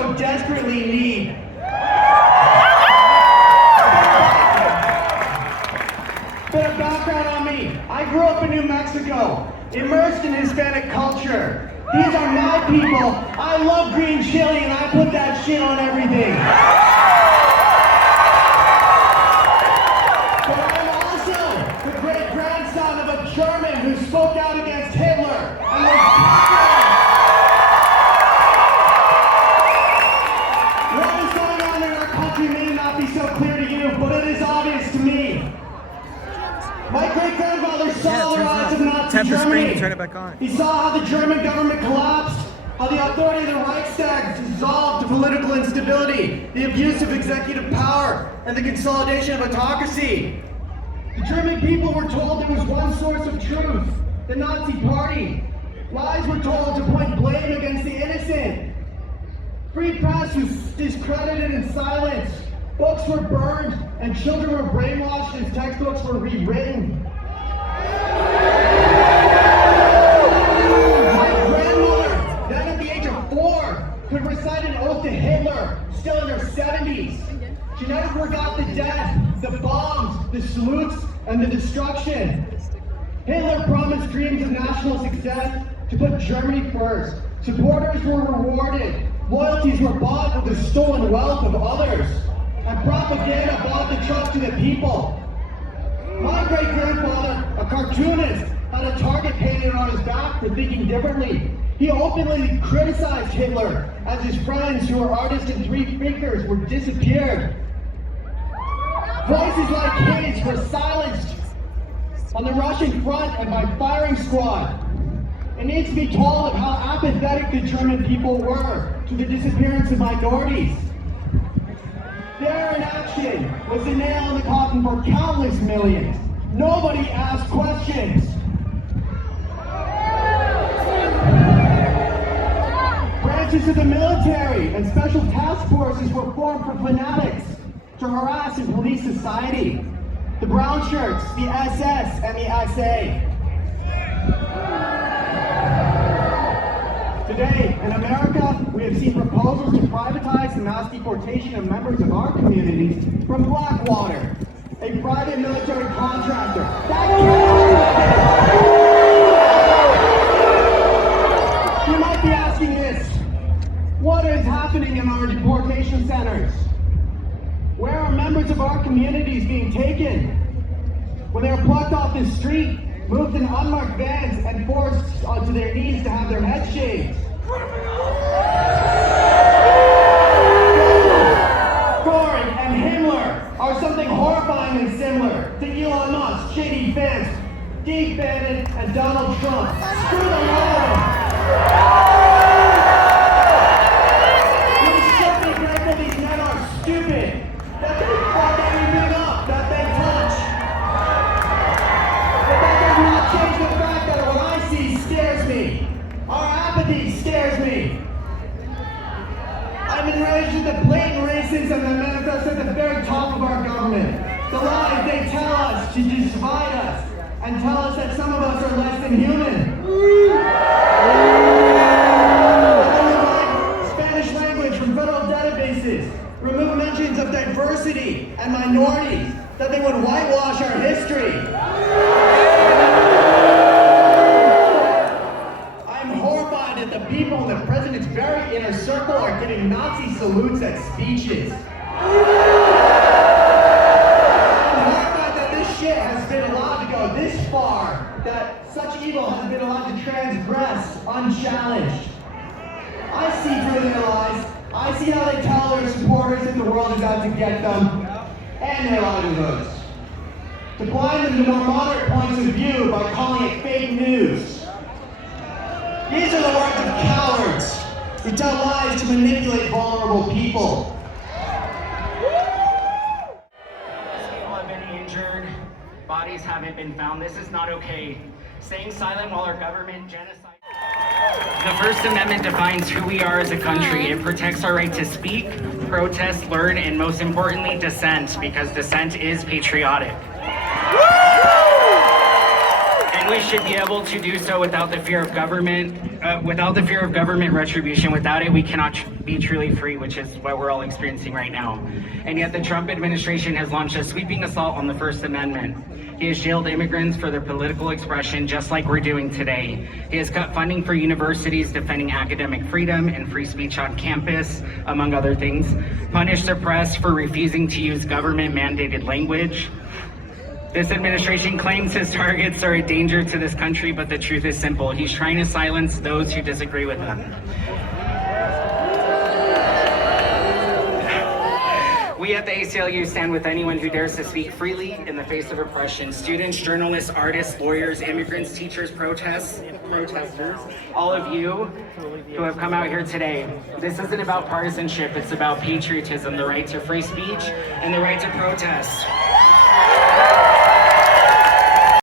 so desperately need. Bit of background on me. I grew up in New Mexico, immersed in Hispanic culture. These are my people. I love green chili and I put that shit on everything. But I'm also the great-grandson of a German who spoke out against Hitler and was What is going on in our country may not be so clear to you, but it is obvious to me. My great-grandfather saw the rise of Nazi Germany. Turn it back on. He saw how the German government collapsed, how the authority of the Reichstag dissolved to political instability, the abuse of executive power, and the consolidation of autocracy. The German people were told there was one source of truth, the Nazi Party. Lies were told to point blame against the innocent. Free press was discredited and silenced. Books were burned, and children were brainwashed as textbooks were rewritten. My grandmother, then at the age of 4, could recite an oath to Hitler, still in her 70s. She never forgot the death, the bombs, the salutes, and the destruction. Hitler promised dreams of national success to put Germany first. Supporters were rewarded. Loyalties were bought with the stolen wealth of others. And propaganda bought the trust to the people. My great-grandfather, a cartoonist, had a target painted on his back for thinking differently. He openly criticized Hitler as his friends who were artists and free thinkers were disappeared. Voices like his were silenced on the Russian front and by firing squad. It needs to be told of how apathetic the German people were to the disappearance of minorities. Their inaction was the nail in the coffin for countless millions. Nobody asked questions. Branches of the military and special task forces were formed for fanatics to harass and police society. The brown shirts, the SS, and the SA. Today, in America, we have seen proposals to privatize the mass deportation of members of our communities from Blackwater, a private military contractor. You might be asking this, what is happening in our deportation centers? Where are members of our communities being taken? When they are plucked off the street, moved in unmarked vans, and forced onto their knees to have their heads shaved. Göring and Himmler are something horrifying and similar to Elon Musk, J.D. Vance, Steve Bannon, and Donald Trump. Screw them all! We're certainly grateful these men are stupid, that they fuck everything up that they touch. But that does not change the fact that what I see scares me. Our apathy scares me. I'm enraged at the blatant racism that manifests at the very top of our government. The lies they tell us to divide us and tell us that some of us are less than human. They remove Spanish language from federal databases, remove mentions of diversity and minorities, that they would whitewash our history. I'm horrified that the people in the president's very inner circle are giving Nazi salutes at speeches. I'm horrified that this shit has been allowed to go this far, that such evil has been allowed to transgress unchallenged. I see through their lies. I see how they tell their supporters that the world is out to get them, and their livelihoods. To blind them to more moderate points of view by calling it fake news. These are the words of cowards who tell lies to manipulate vulnerable people. People have been injured, bodies haven't been found. This is not okay. Staying silent while our government genocide. The First Amendment defines who we are as a country. It protects our right to speak, protest, learn, and most importantly, dissent, because dissent is patriotic. And we should be able to do so without the fear of government, retribution. Without it, we cannot be truly free, which is what we're all experiencing right now. And yet the Trump administration has launched a sweeping assault on the First Amendment. He has jailed immigrants for their political expression, just like we're doing today. He has cut funding for universities defending academic freedom and free speech on campus, among other things. Punished the press for refusing to use government-mandated language. This administration claims his targets are a danger to this country, but the truth is simple. He's trying to silence those who disagree with him. We at the ACLU stand with anyone who dares to speak freely in the face of oppression. Students, journalists, artists, lawyers, immigrants, teachers, protesters, all of you who have come out here today. This isn't about partisanship, it's about patriotism, the right to free speech and the right to protest.